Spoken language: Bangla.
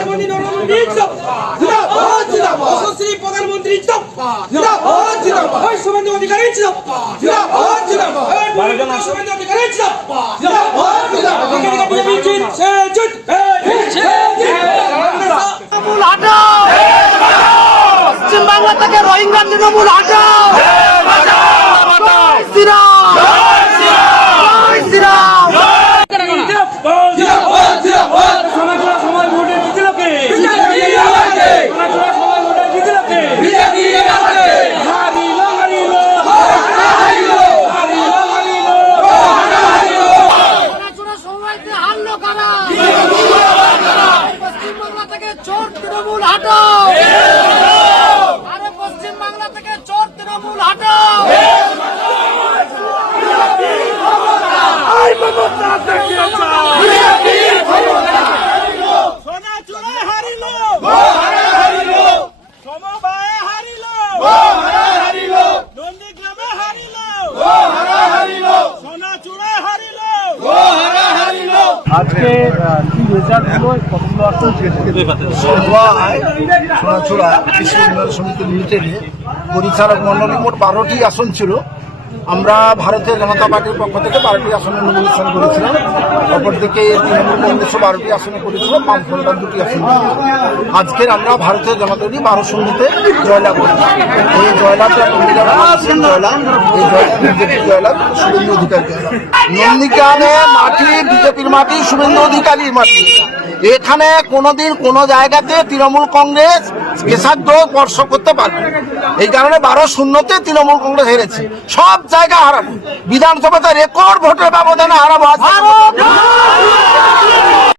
প্রধানমন্ত্রী নরেন্দ্র মোদী জিন্দাবাদ। জিন্দাবাদ, জিন্দাবাদ। প্রধানমন্ত্রী জিন্দাবাদ। জিন্দাবাদ, জিন্দাবাদ। ওই শুভেন্দু অধিকারী শুভেন্দু জিন্দাবাদ। এদিকে বিজেপি তৃণমূল হাটাও আজকে কি রেজাল্ট হলো? কতগুলো আসন সোনাচূড়া কৃষি উন্নয়ন সমিতি লিমিটেডে পরিচালক মন্ডলী মোট বারোটি আসন ছিল। আমরা ভারতীয় জনতা পার্টির পক্ষ থেকে বারোটি আসনে নমিনেশন করেছিলাম। অপরদিকে তৃণমূল কংগ্রেসও বারোটি আসনে করেছিল বামফ্রন্টার দুটি আসন আজকের আমরা ভারতীয় জনতা পার্টি বারো শূন্যতে জয়লাভ করেছি। এই জয়লাভটা নন্দীগ্রামের মানুষের জয়লাভ, এই জয়লাভ শুভেন্দু অধিকারী নন্দীগ্রামে মাটি, বিজেপির মাটি, শুভেন্দু অধিকারীর মাটি। এখানে কোনোদিন কোনো জায়গাতে তৃণমূল কংগ্রেস কেশাগ্র স্পর্শ করতে পারবে। এই কারণে বারো শূন্যতে তৃণমূল কংগ্রেস হেরেছে সব জায়গা হারাবো বিধানসভাতে রেকর্ড ভোটের ব্যবধানে হারাবো।